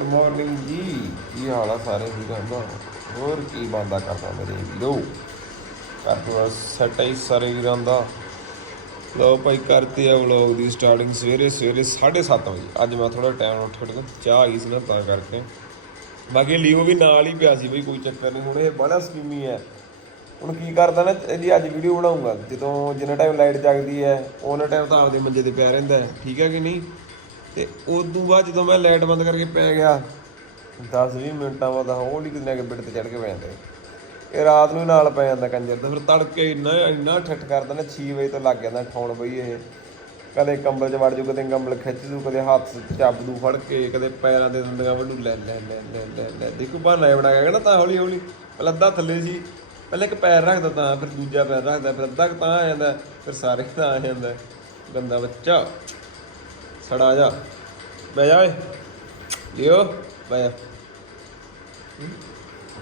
Good morning ਜੀ। ਕੀ ਹਾਲ ਆ ਸਾਰੇ? ਵੀਰਾਂ ਦਾ ਹੋਰ ਕੀ ਬੰਦਾ ਕਰਦਾ ਮੇਰੇ ਵੀਰੋ? ਕਰ ਦੋ ਸੈਟ ਹੀ ਸਾਰੇ ਵੀਰਾਂ ਦਾ। ਲਓ ਭਾਈ, ਕਰਤੇ ਆ ਵਲੌਗ ਦੀ ਸਟਾਰਟਿੰਗ ਸਵੇਰੇ ਸਵੇਰੇ 7:30 ਵਜੇ। ਅੱਜ ਮੈਂ ਥੋੜਾ ਟਾਈਮ ਉੱਠ ਉੱਠ ਕੇ ਚਾਹ ਆਈ ਸੀ ਨਾ, ਤਾਂ ਕਰਕੇ। ਬਾਕੀ ਲੀਓ ਵੀ ਨਾਲ ਹੀ ਪਿਆ ਸੀ ਬਈ, ਕੋਈ ਚੱਕਰ ਨਹੀਂ। ਹੁਣ ਇਹ ਬੜਾ ਸਕੀਮੀ ਹੈ। ਹੁਣ ਕੀ ਕਰਦਾ ਨਾ, ਇਹਦੀ ਅੱਜ ਵੀਡੀਓ ਬਣਾਉਂਗਾ ਜਦੋਂ ਜਿੰਨਾ ਟਾਈਮ ਲਾਈਟ ਜਗਦੀ ਹੈ ਉਹਨਾਂ ਟਾਈਮ ਤਾਂ ਆਪਦੇ ਮੰਜੇ ਤੇ ਪਿਆ ਰਹਿੰਦਾ ਠੀਕ ਹੈ ਕਿ ਨਹੀਂ? ਤੇ ਉਦੋਂ ਬਾਅਦ ਜਦੋਂ ਮੈਂ ਲਾਈਟ ਬੰਦ ਕਰਕੇ ਪੈ ਗਿਆ 10-20 ਮਿੰਟਾਂ ਬਾਅਦ ਹੌਲੀ ਕਿੰਨੇ ਕੇ ਬਿੱਟ ਤੇ ਚੜ ਕੇ ਪੈ ਜਾਂਦਾ। ਇਹ ਰਾਤ ਨੂੰ ਨਾਲ ਪੈ ਜਾਂਦਾ ਕੰਜਰ ਦਾ ਫਿਰ ਤੜਕੇ ਇੰਨਾ ਇੰਨਾ ਠੱਠ ਕਰਦਾ ਨਾ 6 ਵਜੇ ਤੋਂ ਲੱਗ ਜਾਂਦਾ ਠਾਉਣ ਬਈ ਇਹ। ਕਦੇ ਕੰਬਲ 'ਚ ਵੜ ਜੂ, ਕਦੇ ਕੰਬਲ ਖਿੱਚ ਜੂ, ਕਦੇ ਹੱਥ ਚੱਬ ਦੂ ਫੜ ਕੇ, ਕਦੇ ਪੈਰਾਂ ਦੇ ਦੰਦੀਆਂ ਵੱਡੂ ਲੈ ਲੈ ਲੈ ਲੈ ਲੈ ਲੈ। ਦੇਖੋ ਬਹਾਨਾ ਹੀ ਬਣਾ ਗਿਆ ਨਾ ਤਾਂ ਹੌਲੀ ਹੌਲੀ। ਪਹਿਲਾਂ ਅੱਧਾ ਥੱਲੇ ਸੀ, ਪਹਿਲਾਂ ਇੱਕ ਪੈਰ ਰੱਖਦਾ ਤਾਂ, ਫਿਰ ਦੂਜਾ ਪੈਰ ਰੱਖਦਾ, ਫਿਰ ਅੱਧਾ ਕੁ ਤਾਂ ਆ ਜਾਂਦਾ, ਫਿਰ ਸਾਰੇ ਤਾਂ ਆ ਜਾਂਦਾ। ਗੰਦਾ ਬੱਚਾ। ਸੜਾ ਜਾ। ਬਹਿ ਜਾ ਓਏ। ਲਿਓ ਬਹਿ ਜਾ।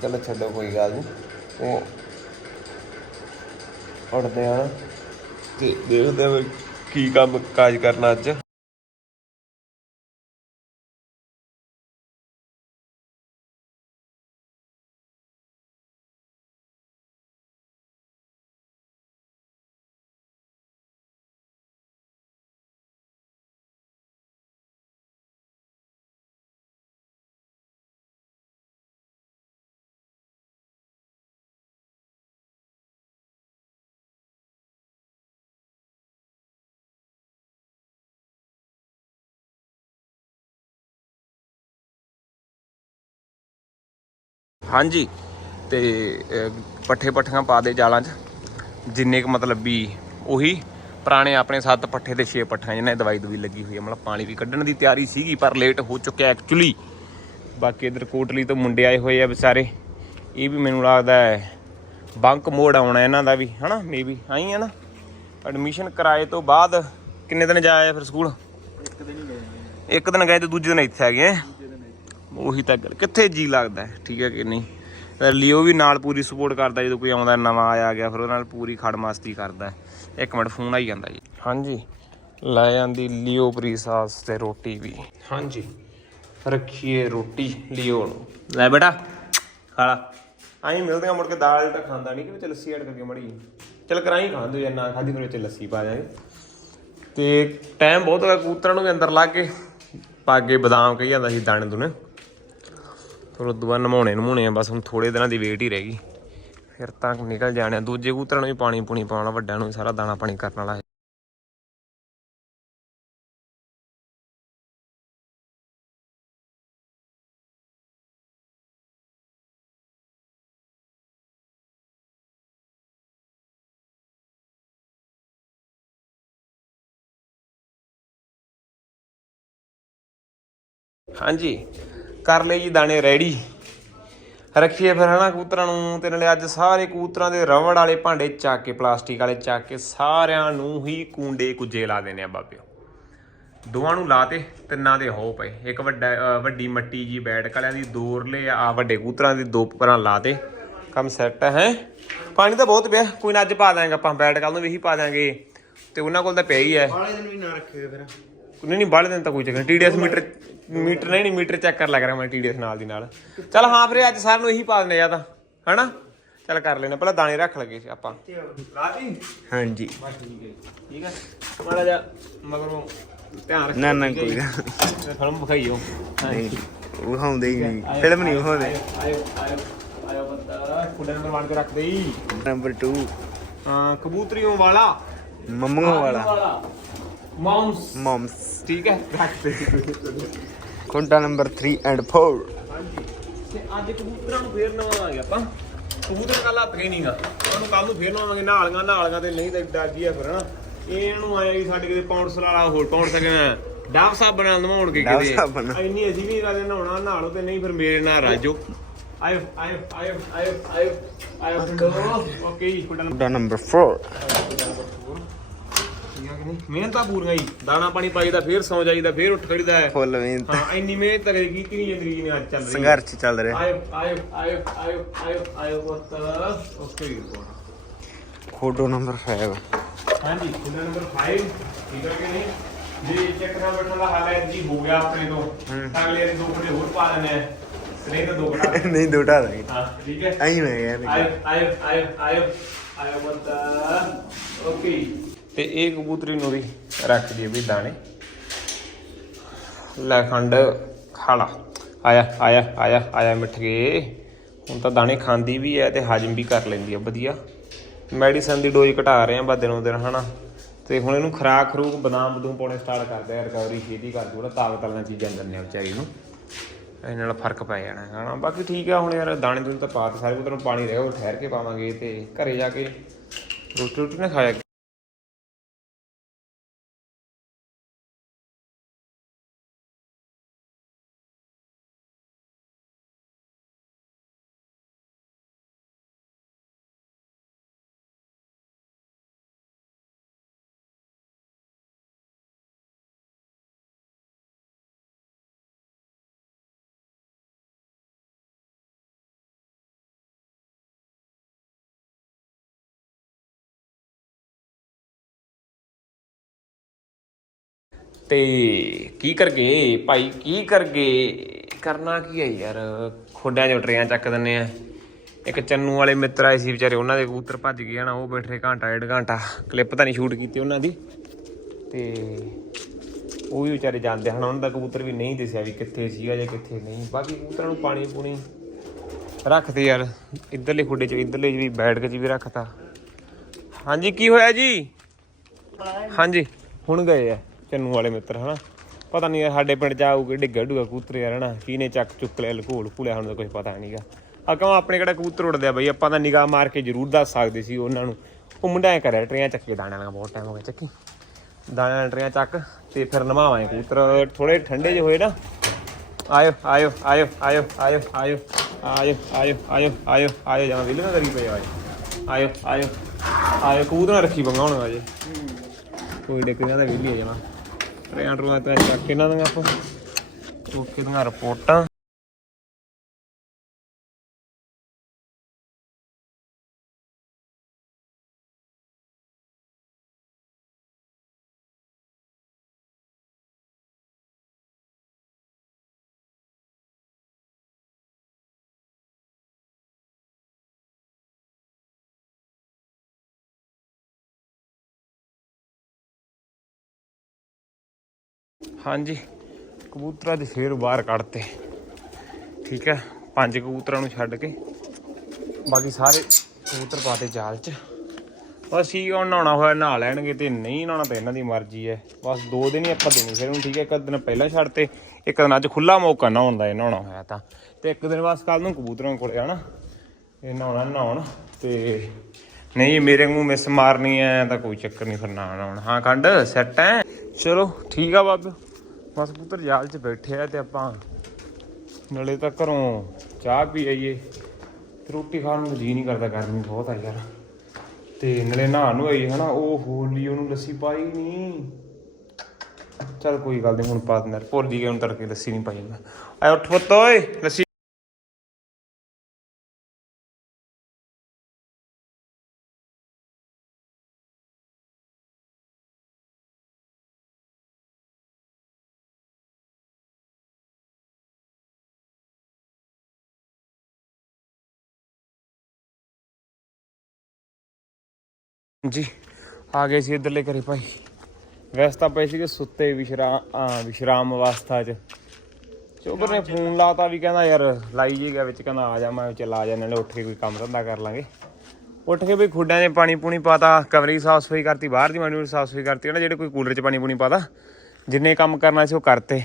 ਚਲੋ ਛੱਡੋ ਕੋਈ ਗੱਲ ਨਹੀਂ ਉਹ ਉੱਠਦੇ ਆ ਤੇ ਦੇਖਦੇ ਆ ਵੀ ਕੀ ਕੰਮ ਕਾਜ ਕਰਨਾ ਅੱਜ। ਹਾਂਜੀ। ਤੇ ਪੱਠੇ ਪੱਠੀਆਂ ਪਾ ਦੇ ਜਾਲਾਂ 'ਚ। ਜਿੰਨੇ ਕੁ ਮਤਲਬ ਵੀ ਉਹੀ ਪੁਰਾਣੇ ਆਪਣੇ ਸੱਤ ਪੱਠੇ ਤੇ 6 ਪੱਠਿਆਂ ਜਿਹਨਾਂ ਦੀ ਦਵਾਈ ਦਵਾਈ ਲੱਗੀ ਹੋਈ ਹੈ ਮਤਲਬ ਪਾਣੀ ਵੀ ਕੱਢਣ ਦੀ ਤਿਆਰੀ ਸੀਗੀ, ਪਰ ਲੇਟ ਹੋ ਚੁੱਕਿਆ ਐਕਚੁਅਲੀ ਬਾਕੀ ਇਧਰ ਕੋਟਲੀ ਤੋਂ ਮੁੰਡੇ ਆਏ ਹੋਏ ਆ ਵਿਚਾਰੇ। ਇਹ ਵੀ ਮੈਨੂੰ ਲੱਗਦਾ ਹੈ ਬੰਕ ਮੋੜ ਆਉਣਾ ਇਹਨਾਂ ਦਾ ਵੀ, ਹਨਾ? ਮੇਬੀ ਆਈ ਹੈ ਨਾ? ਐਡਮਿਸ਼ਨ ਕਰਾਏ ਤੋਂ ਬਾਅਦ ਕਿੰਨੇ ਦਿਨ ਜਾਇਆ ਫਿਰ ਸਕੂਲ? ਇੱਕ ਦਿਨ ਹੀ ਗਏ ਇੱਕ ਦਿਨ ਗਏ ਤੇ ਦੂਜੇ ਦਿਨ ਇੱਥੇ ਆ ਗਏ। ਉਹੀ ਤਾਂ ਗੱਲ। ਕਿੱਥੇ ਜੀ ਲੱਗਦਾ ਠੀਕ ਹੈ ਕਿ ਨਹੀਂ? ਫਿਰ ਲਿਓ ਵੀ ਨਾਲ ਪੂਰੀ ਸਪੋਰਟ ਕਰਦਾ ਜਦੋਂ ਕੋਈ ਆਉਂਦਾ ਨਵਾਂ ਆਇਆ ਗਿਆ ਫਿਰ ਉਹਦੇ ਨਾਲ ਪੂਰੀ ਖੜ ਮਸਤੀ ਕਰਦਾ। ਇੱਕ ਮਿੰਟ ਫੋਨ ਆਈ ਜਾਂਦਾ ਜੀ। ਹਾਂਜੀ। ਲੈ ਜਾਂਦੀ ਲਿਓ ਪ੍ਰੀਸਾਸ ਤੇ ਰੋਟੀ ਵੀ। ਹਾਂਜੀ। ਰੱਖੀਏ ਰੋਟੀ ਲਿਓ ਨੂੰ। ਲੈ ਬੇਟਾ ਖਾ ਲਾ। ਆਈ ਮਿਲਦੀਆਂ ਮੁੜ ਕੇ ਦਾਲ ਤਾਂ ਖਾਂਦਾ ਨਹੀਂ ਕਿ ਵਿੱਚ ਲੱਸੀ ਐਡ ਕਰਕੇ ਮੜੀ ਚਲ ਕਰਾਈ ਖਾਂਦੇ ਜਾਂ ਨਾ ਖਾਦੀ ਫਿਰ ਵਿੱਚ ਲੱਸੀ ਪਾ ਜਾਏ ਤੇ ਟਾਈਮ ਬਹੁਤ ਹੋਇਆ ਕਬੂਤਰਾਂ ਨੂੰ ਵੀ ਅੰਦਰ ਲਾ ਕੇ। ਪਾਗੇ ਬਦਾਮ ਕਹੀ ਜਾਂਦਾ ਸੀ ਦਾਣੇ ਦੁਨੇ ਫਿਰ ਉਦੋਂ ਬਾਅਦ ਨਮਾਉਣੇ ਨਮਾਉਣੇ ਆ, ਬਸ ਹੁਣ ਥੋੜੇ ਦਿਨਾਂ ਦੀ ਵੇਟ ਹੀ ਰਹਿ ਗਈ। ਫਿਰ ਤਾਂ ਨਿਕਲ ਜਾਣੇ ਆ। ਦੂਜੇ ਕੂਤਰਾਂ ਨੂੰ ਵੀ ਪਾਣੀ ਪੂਣੀ ਪਾਉਣਾ ਵੱਡਿਆਂ ਨੂੰ ਵੀ ਸਾਰਾ ਦਾਣਾ ਪਾਣੀ ਕਰਨ ਵਾਲਾ ਹਾਂਜੀ। ਕਰ ਲਈ ਜੀ ਦਾਣੇ ਰੈਡੀ ਰੱਖੀਏ ਫਿਰ ਹਨਾ ਕਬੂਤਰਾਂ ਨੂੰ ਤੇ ਨਾਲੇ ਅੱਜ ਸਾਰੇ ਕਬੂਤਰਾਂ ਦੇ ਰਵੜ ਵਾਲੇ ਭਾਂਡੇ ਚੱਕ ਕੇ ਪਲਾਸਟਿਕ ਵਾਲੇ ਚੱਕ ਕੇ ਸਾਰਿਆਂ ਨੂੰ ਹੀ ਕੁੰਡੇ ਕੁੱਜੇ ਲਾ ਦੇਣੇ ਆ ਬਾਬਿਓ। ਦੋਵਾਂ ਨੂੰ ਲਾਤੇ ਤਿੰਨਾਂ ਦੇ ਹੋ ਪਏ। ਇੱਕ ਵੱਡਾ ਵੱਡੀ ਮੱਟੀ ਜੀ ਬੈਠ ਕਲਿਆਂ ਦੀ ਦੋਰਲੇ ਆ ਵੱਡੇ ਕਬੂਤਰਾਂ ਦੀ ਦੋ ਪਰਾਂ ਲਾਤੇ। ਕੰਮ ਸੈੱਟ ਹੈ? ਪਾਣੀ ਤਾਂ ਬਹੁਤ ਪਿਆ ਕੋਈ ਨਾ ਅੱਜ ਪਾ ਦਾਂਗੇ ਆਪਾਂ ਬੈਠ ਕੱਲ ਨੂੰ ਵੀ ਪਾ ਦਾਂਗੇ ਤੇ ਉਹਨਾਂ ਕੋਲ ਤਾਂ ਪਿਆ ਹੀ ਹੈ। ਬਾਲੇ ਦਿਨ ਵੀ ਨਾ ਰੱਖਿਓ ਫਿਰ। ਨਹੀਂ ਨਹੀਂ ਬਾਲੇ ਦਿਨ ਤਾਂ ਕੋਈ ਚੱਕਰ ਟੀਡੀਐਸ ਮੀਟਰ ਮੀਟਰ ਨਹੀਂ ਨਹੀਂ ਮੀਟਰ ਚੈੱਕ ਕਰ ਲੱਗ ਰਿਹਾ ਮੈਂ ਟੀਡੀਐਸ ਨਾਲ ਦੀ ਨਾਲ। ਚੱਲ ਹਾਂ ਫਿਰ ਅੱਜ ਸਾਰਿਆਂ ਨੂੰ ਇਹੀ ਪਾ ਦਿੰਦੇ ਜਾਂ ਤਾਂ ਹਨਾ? ਚੱਲ ਕਰ ਲੈਣਾ ਪਹਿਲਾਂ ਦਾਣੇ ਰੱਖ ਲਗੇ ਸੀ ਆਪਾਂ। ਰਾਜੀ ਹਾਂਜੀ। ਬਸ ਠੀਕ ਹੈ ਠੀਕ ਹੈ ਮਾੜਾ ਜਾ ਮਗਰੋਂ ਧਿਆਨ ਰੱਖ ਨਾ ਨਾ ਕੋਈ ਨਾ ਫਿਲਮ ਵਿਖਾਈਓ। ਨਹੀਂ ਵਿਖਾਉਂਦੇ ਹੀ ਨਹੀਂ। ਫਿਲਮ ਨਹੀਂ ਵਿਖਾਉਂਦੇ। ਆਇਓ ਆਇਓ ਆਇਓ ਬੰਦਾ। ਕੁੰਡੇ ਨੰਬਰ ਵੜ ਕੇ ਰੱਖ ਦੇਈ। ਨੰਬਰ 2 ਹਾਂ ਕਬੂਤਰੀਆਂ ਵਾਲਾ। ਮੰਮੂਆਂ ਵਾਲਾ। ਮੌਮਸ ਮਮਸ ਠੀਕ ਹੈ? ਰੱਖ ਦੇ ਕੁੰਡਾ ਨੰਬਰ 3 ਐਂਡ 4 ਹਾਂਜੀ। ਤੇ ਅੱਜ ਕਬੂਤਰਾਂ ਨੂੰ ਫੇਰ ਨਵਾਵਾਂਗੇ ਆਪਾਂ। ਕਬੂਤਰ ਕੱਲ ਹੱਥ ਗਏ ਨਹੀਂਗਾ। ਉਹਨੂੰ ਕੱਲ ਨੂੰ ਫੇਰ ਨਵਾਵਾਂਗੇ ਨਾਲੀਆਂ ਨਾਲੀਆਂ ਤੇ ਨਹੀਂ ਤਾਂ ਡਾਗੀ ਆ ਫਿਰ ਹਨਾ। ਇਹ ਇਹਨੂੰ ਆਇਆ ਵੀ ਸਾਡੇ ਕਿਤੇ ਪੌਂਡਸ ਵਾਲਾ ਹੋਰ ਪੌਂਡ ਸਕਿਆ ਡਾਬ ਸਾਹਿਬ ਨਾਲ ਨਵਾਉਣ ਕੇ ਡਾਵ ਕਿਤੇ। ਇੰਨੀ ਅਸੀਂ ਵੀ ਕਦੇ ਨਹਾਉਣਾ ਨਹਾਲੋ ਤੇ ਨਹੀਂ ਫਿਰ ਮੇਰੇ ਨਾਲ ਰਾਜੋ। ਆਇਓ ਆਇਓ ਆਇਓ ਆਇਓ ਆਇਓ ਪਿੰਡੋ ਓਕੇ ਕੁੰਡਾ ਨੰਬਰ 4 ਠੀਕ ਆ ਕਿ ਨਹੀਂ ਮਿਹਨਤਾਂ ਪੂਰੀਆਂ ਹੀ ਦਾਣਾ ਪਾਣੀ ਪਾਈਦਾ ਫੇਰ ਸੌ ਜਾਈਦਾ ਫੇਰ ਉੱਠ ਖੜੀਦਾ ਹੈ। ਫੁੱਲ ਮਿਹਨਤ ਹਾਂ ਇੰਨੀ ਮਿਹਨਤ ਤਾਂ ਕਦੇ ਕੀਤੀ ਨਹੀਂ ਜ਼ਿੰਦਗੀ ਨੇ ਅੱਜ ਚੱਲ ਰਹੀ ਹੈ। ਸੰਘਰਸ਼ ਚੱਲ ਰਿਹਾ। ਆਇਓ ਆਇਓ ਆਇਓ ਆਇਓ ਆਇਓ ਆਇਓ ਪੁੱਤ। ਓਕੇ ਜੀ ਖੋਡੋ ਨੰਬਰ 5 ਹਾਂਜੀ ਕੁੰਡਾ ਨੰਬਰ 5 ਠੀਕ ਹੈ ਕਿ ਨਹੀਂ? ਜੇ ਚੈੱਕ ਨਾਲ ਬੈਠਣ ਦਾ ਹਾਲ ਹੈ। ਜੀ ਹੋ ਗਿਆ ਆਪਣੇ ਤੋਂ। ਅਗਲੇ ਵਾਰੀ ਦੋ ਘੰਟੇ ਹੋਰ ਪਾ ਨਹੀਂ ਤਾਂ ਦੋ ਘੰਟਾ ਨਹੀਂ ਦੋਟਾ ਨਹੀਂ ਹਾਂ ਠੀਕ ਹੈ। ਐਂ ਮੈਂ ਆਇਓ ਆਇਓ ਆਇਓ ਆਇਓ। ਆਇਓ ਬੱਤਾ ਓਕੇ। ਤੇ ਇਹ ਕਬੂਤਰੀ ਨੂੰ ਵੀ ਰੱਖ ਦਈਏ ਵੀ ਦਾਣੇ। ਲੈ ਖੰਡ, ਖਾਲਾ। ਆਇਆ ਆਇਆ ਆਇਆ ਆਇਆ ਮਿੱਠ ਗਏ ਹੁਣ ਤਾਂ ਦਾਣੇ ਖਾਂਦੀ ਵੀ ਹੈ ਤੇ ਹਜਮ ਵੀ ਕਰ ਲੈਂਦੀ ਹੈ, ਵਧੀਆ। ਮੈਡੀਸਨ ਦੀ ਡੋਜ਼ ਘਟਾ ਰਹੇ ਆ ਬਾ ਦਿਨੋਂ ਦਿਨ, ਹਨਾ। ਤੇ ਹੁਣ ਇਹਨੂੰ ਖਰਾਕ ਖਰੂਕ ਬਦਾਮ ਬਦੂਮ ਪਾਉਣੇ ਸਟਾਰਟ ਕਰਦੇ ਆ, ਰਿਕਵਰੀ ਛੇਤੀ ਕਰ ਦੂਗਾ, ਤਾਕਤ ਵਾਲੀਆਂ ਚੀਜ਼ਾਂ ਦਿੰਦੇ ਆ ਵਿਚਾਰੀ ਨੂੰ। ਇਹ ਨਾਲ ਫ਼ਰਕ ਪੈ ਜਾਣਾ ਹੈ ਹਨਾ। ਬਾਕੀ ਠੀਕ ਆ, ਹੁਣ ਯਾਰ ਦਾਣੇ ਦੂਣੇ ਤਾਂ ਪਾ ਤੇ ਸਾਰੇ ਕੁਤਰ ਪਾਣੀ ਰਹਿ, ਉਹ ਠਹਿਰ ਕੇ ਪਾਵਾਂਗੇ ਤੇ ਘਰੇ ਜਾ ਕੇ ਰੋਟੀ ਰੋਟੀ ਨਾ ਖਾਇਆ ਤੇ ਕੀ ਕਰਗੇ? ਭਾਈ ਕੀ ਕਰਗੇ? ਕਰਨਾ ਕੀ ਹੈ ਯਾਰ? ਖੋਡਿਆਂ 'ਚ ਟਰੇਆਂ ਚੱਕ ਦਿੰਨੇ ਆ। ਇੱਕ ਚੰਨੂ ਵਾਲੇ ਮਿੱਤਰ ਆਏ ਸੀ ਵਿਚਾਰੇ ਉਹਨਾਂ ਦੇ ਕਬੂਤਰ ਭੱਜ ਗਏ ਹਨਾ ਉਹ ਬੈਠੇ ਘੰਟਾ ਡੇਢ ਘੰਟਾ। ਕਲਿੱਪ ਤਾਂ ਨਹੀਂ ਸ਼ੂਟ ਕੀਤੀ ਉਹਨਾਂ ਦੀ। ਤੇ ਉਹ ਵੀ ਵਿਚਾਰੇ ਜਾਂਦੇ ਹਨ ਉਹਨਾਂ ਦਾ ਕਬੂਤਰ ਵੀ ਨਹੀਂ ਦਿਸਿਆ ਵੀ ਕਿੱਥੇ ਸੀਗਾ ਜਾਂ ਕਿੱਥੇ ਨਹੀਂ। ਬਾਕੀ ਕਬੂਤਰਾਂ ਨੂੰ ਪਾਣੀ ਪੂਣੀ ਰੱਖਦੇ ਯਾਰ। ਇੱਧਰਲੇ ਖੁੱਡੇ 'ਚ ਇੱਧਰਲੇ ਵੀ ਬੈਠ ਕੇ 'ਚ ਵੀ ਰੱਖਤਾ। ਹਾਂਜੀ ਕੀ ਹੋਇਆ ਜੀ। ਹਾਂਜੀ ਹੁਣ ਗਏ ਆ। ਚੰਨੂ ਵਾਲੇ ਮਿੱਤਰ ਹਨਾ ਪਤਾ ਨਹੀਂ ਸਾਡੇ ਪਿੰਡ ਚ ਆਊਗੇ ਡਿੱਗਾ ਡੁੱਗਾ ਕਬੂਤਰ ਯਾਰ ਹਨਾ ਕਿਹਨੇ ਚੱਕ ਚੁੱਕ ਲਿਆ ਲਕੋਲ ਭੁਲਿਆ ਹੁਣ ਤਾਂ ਕੁਝ ਪਤਾ ਨਹੀਂਗਾ ਆ ਕਹਾਂ ਆਪਣੇ ਕਿਹੜਾ ਕਬੂਤਰ ਉੜਦੇ ਆ ਬਈ ਆਪਾਂ ਤਾਂ ਨਿਗਾਹ ਮਾਰ ਕੇ ਜ਼ਰੂਰ ਦੱਸ ਸਕਦੇ ਸੀ ਉਹਨਾਂ ਨੂੰ ਉਹ ਮੁੰਡਾ ਐ ਕਰਿਆ ਟਰੇਆਂ ਚੱਕੇ ਦਾਣੇ ਵਾਲਾ ਬਹੁਤ ਟਾਈਮ ਹੋ ਗਿਆ ਚੱਕੀ ਦਾਣੇ ਵਾਲੀਆਂ ਟਰੇਆਂ ਚੱਕ ਤੇ ਫਿਰ ਨਵਾਵਾਂ ਕਬੂਤਰ ਥੋੜੇ ਠੰਡੇ ਜਿਹੇ ਹੋਏ ਨਾ ਆਇਓ ਆਇਓ ਆਇਓ ਆਇਓ ਆਇਓ ਆਇਓ ਆਇਓ ਆਇਓ ਆਇਓ ਆਇਓ ਆਇਓ ਜਾਂ ਵਿਲ ਨਾ ਕਰੀ ਪਏ ਆਇਓ ਆਇਓ ਆਇਓ ਆਇਓ ਨਾ ਰੱਖੀ ਬੰਗਾ ਹੁਣ ਅਜੇ ਕੋਈ ਡਿੱਗਦਾ ਤਾਂ ਵਿਲੀ ਆ ਜਾਣਾ ത്രീ ഹൺഡ്രഡ് മാത്രം ചക്കിനാണെങ്കിൽ അപ്പം തൂക്കിയതും അര ਹਾਂਜੀ। ਕਬੂਤਰਾਂ ਦੇ ਫੇਰ ਬਾਹਰ ਕੱਢਤੇ। ਠੀਕ ਹੈ, ਪੰਜ ਕਬੂਤਰਾਂ ਨੂੰ ਛੱਡ ਕੇ। ਬਾਕੀ ਸਾਰੇ ਕਬੂਤਰ ਪਾਤੇ ਜਾਲ 'ਚ। ਬਸ ਠੀਕ ਆ ਹੁਣ ਨਹਾਉਣਾ ਹੋਇਆ, ਨਹਾ ਲੈਣਗੇ ਤੇ ਨਹੀਂ ਨਹਾਉਣਾ ਤਾਂ ਇਹਨਾਂ ਦੀ ਮਰਜ਼ੀ ਹੈ। ਬਸ ਦੋ ਦਿਨ ਹੀ ਆਪਾਂ ਦੇਣੀ ਫਿਰ ਉਹਨੂੰ ਠੀਕ ਹੈ, ਇੱਕ ਦਿਨ ਪਹਿਲਾਂ ਛੱਡ ਤੇ ਇੱਕ ਦਿਨ ਅੱਜ ਖੁੱਲਾ ਮੌਕਾ ਨਹਾਉਣ ਦਾ ਇਹ ਨਹਾਉਣਾ ਹੋਇਆ ਤਾਂ। ਤੇ ਇੱਕ ਦਿਨ ਬਸ ਕੱਲ ਨੂੰ ਕਬੂਤਰਾਂ ਕੋਲ ਆਣਾ ਇਹ ਨਹਾਉਣਾ, ਨਹਾਉਣ ਤੇ ਨਹੀਂ, ਮੇਰੇ ਨੂੰ ਮਿਸ ਮਾਰਨੀ ਐ ਤਾਂ ਕੋਈ ਚੱਕਰ ਨਹੀਂ ਫਿਰ ਨਾ ਨਹਾਉਣ ਹਾਂ, ਖੰਡ ਸੈੱਟ ਐ ਚਲੋ, ਠੀਕ ਆ ਬਾਬ। ਬਸ ਪੁੱਤਰ ਜਾਲ 'ਚ ਬੈਠੇ ਆ ਤੇ ਆਪਾਂ ਨਾਲੇ ਤਾਂ ਘਰੋਂ ਚਾਹ ਪੀ ਆਈਏ। ਤੇ ਰੋਟੀ ਖਾਣ ਨੂੰ ਜੀ ਨਹੀਂ ਕਰਦਾ, ਗਰਮੀ ਬਹੁਤ ਆ ਯਾਰ। ਤੇ ਨਾਲੇ ਨਹਾ ਨੂੰ ਆਈ ਹਨਾ, ਉਹ ਹੋਲੀ ਉਹਨੂੰ ਲੱਸੀ ਪਾਈ ਨਹੀਂ ਚੱਲ ਕੋਈ ਗੱਲ ਨਹੀਂ ਹੁਣ ਪਾ ਦਿੰਦਾ ਭੁੱਲ ਜੀ ਗਿਆ ਹੁਣ ਤੜਕੇ ਲੱਸੀ ਨਹੀਂ ਪਾਈ। ਮੈਂ ਆ ਉੱਠ ਪੁੱਤ, ਓਏ, ਲੱਸੀ ਜੀ, ਆ ਗਏ ਸੀ ਇਧਰਲੇ ਘਰੇ ਭਾਈ। ਵੈਸੇ ਤਾਂ ਪਏ ਸੀਗੇ ਸੁੱਤੇ ਵਿਸ਼ਰਾਮ ਵਿਸ਼ਰਾਮ ਅਵਸਥਾ 'ਚ। ਚੋਬਰ ਨੇ ਫੋਨ ਲਾਤਾ ਵੀ ਕਹਿੰਦਾ ਯਾਰ ਲਾਈ ਜੀਗਾ ਵਿੱਚ, ਕਹਿੰਦਾ ਆ ਜਾ, ਮੈਂ ਚੱਲ ਆ ਜਾ, ਨਾਲੇ ਉੱਠ ਕੇ ਕੋਈ ਕੰਮ ਧੰਦਾ ਕਰ ਲਾਂਗੇ। ਉੱਠ ਕੇ ਵੀ ਖੁੱਡਾਂ 'ਚ ਪਾਣੀ ਪੂਣੀ ਪਾਤਾ, ਕਮਰੇ ਦੀ ਸਾਫ਼ ਸਫ਼ਾਈ ਕਰਤੀ, ਬਾਹਰ ਦੀ ਮਾੜੀ ਸਾਫ਼ ਸਫ਼ਾਈ ਕਰਤੀ ਨਾ ਜਿਹੜੇ ਕੋਈ ਕੂਲਰ 'ਚ ਪਾਣੀ ਪੂਣੀ ਪਾਤਾ, ਜਿੰਨੇ ਕੰਮ ਕਰਨਾ ਸੀ ਉਹ ਕਰਤੇ।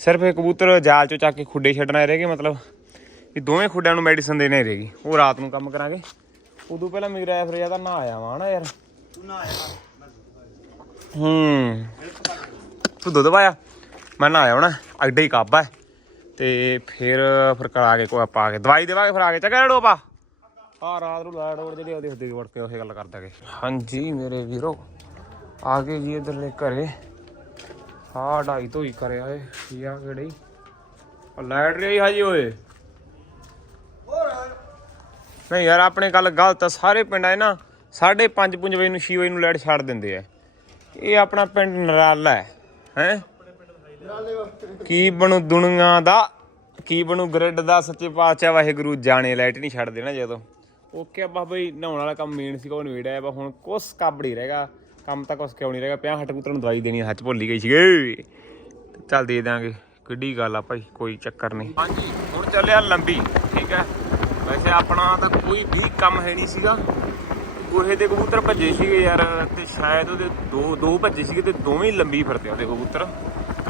ਸਿਰਫ ਇਹ ਕਬੂਤਰ ਜਾਲ 'ਚੋਂ ਚੱਕ ਕੇ ਖੁੱਡੇ ਛੱਡਣਾ ਰਹਿ ਗਏ ਮਤਲਬ ਵੀ ਦੋਵੇਂ ਖੁੱਡਿਆਂ ਨੂੰ ਮੈਡੀਸਨ ਦੇਣੀ ਰਹੇਗੀ ਉਹ ਰਾਤ ਨੂੰ ਕੰਮ ਕਰਾਂਗੇ। ਉਦੋਂ ਪਹਿਲਾਂ ਮੇਰਾ ਫਿਰ ਜ਼ਿਆਦਾ ਨਾ ਆਇਆ ਵਾ ਹਨਾ ਯਾਰ। ਤੂੰ ਨਾ ਆਇਆ ਹੂੰ। ਤੂੰ ਦੁੱਧ ਪਾਇਆ? ਮੈਂ ਨਾ ਆਇਆ ਹੁਣ ਅੱਡੇ ਹੀ ਕਾਬਾ ਹੈ। ਤੇ ਫਿਰ ਫਿਰ ਕਰਾ ਕੇ ਕੋਈ ਪਾ ਕੇ ਦਵਾਈ ਦੇਵਾਂਗੇ ਫਿਰ ਆ ਕੇ ਚੱਕਰ ਡੋਪਾ ਆ ਰਾਤ ਨੂੰ ਲਾੜ ਔੜ ਜਿਹੜੀ ਉਹਦੀ ਹੁੰਦੀ ਵੜ ਕੇ ਉਹੀ ਗੱਲ ਕਰਦਾਗੇ ਹਾਂਜੀ ਮੇਰੇ ਵੀਰੋ ਆ ਗਏ ਜੀ ਇਧਰਲੇ ਘਰੇ। ਆ ਢਾਈ ਤੋਂ ਹੀ ਕਰਿਆ ਏ ਕੀ ਆ ਕਿਹੜੀ? ਲਾਈਟ ਰਹੀ ਹਾਜੀ ਓਏ। ਨਹੀਂ ਯਾਰ, ਆਪਣੇ ਗੱਲ ਗਲਤ ਆ, ਸਾਰੇ ਪਿੰਡ ਆਏ ਨਾ, ਸਾਢੇ ਪੰਜ ਪੰਜ ਵਜੇ ਨੂੰ 6 ਵਜੇ ਨੂੰ ਲਾਈਟ ਛੱਡ ਦਿੰਦੇ ਆ। ਇਹ ਆਪਣਾ ਪਿੰਡ ਨਰਾਲਾ ਹੈ ਹੈ? ਕੀ ਬਣੂ ਦੁਨੀਆ ਦਾ, ਕੀ ਬਣੂ ਗ੍ਰਿਡ ਦਾ, ਸੱਚੇ ਪਾਤਸ਼ਾਹ ਵਾਹਿਗੁਰੂ ਜਾਣੇ, ਲਾਈਟ ਨਹੀਂ ਛੱਡ ਦੇਣਾ ਜਦੋਂ। ਓਕੇ ਆ ਬਈ ਨਹਾਉਣ ਵਾਲਾ ਕੰਮ ਮੇਨ ਸੀਗਾ, ਉਹ ਨਵੇੜਿਆ ਬਾ ਹੁਣ ਕੁਛ ਕਾਬੜੀ ਰਹਿਗਾ ਕੰਮ ਤਾਂ ਕੁਛ ਕਿਉਂ ਨਹੀਂ ਰਹਿਗਾ ਪਿਆ ਹੱਟ ਕਬੂਤਰ ਨੂੰ ਦਵਾਈ ਦੇਣੀ ਹੱਥ ਭੁੱਲੀ ਗਈ ਸੀਗੇ। ਚੱਲ ਦੇ ਦਾਂਗੇ ਕਿੱਡੀ ਗੱਲ ਆ ਭਾਈ, ਕੋਈ ਚੱਕਰ ਨਹੀਂ। ਹਾਂਜੀ, ਹੁਣ ਚੱਲਿਆ ਲੰਬੀ, ਠੀਕ ਹੈ। ਵੈਸੇ ਆਪਣਾ ਤਾਂ ਕੋਈ ਵੀ ਕੰਮ ਹੈ ਨਹੀਂ ਸੀਗਾ। ਗੋਹੇ ਦੇ ਕਬੂਤਰ ਭੱਜੇ ਸੀਗੇ ਯਾਰ ਤੇ ਸ਼ਾਇਦ ਉਹਦੇ ਦੋ ਦੋ ਭੱਜੇ ਸੀਗੇ ਤੇ ਦੋਵੇਂ ਲੰਬੀ ਫਿਰਦੇ ਉਹਦੇ ਕਬੂਤਰ।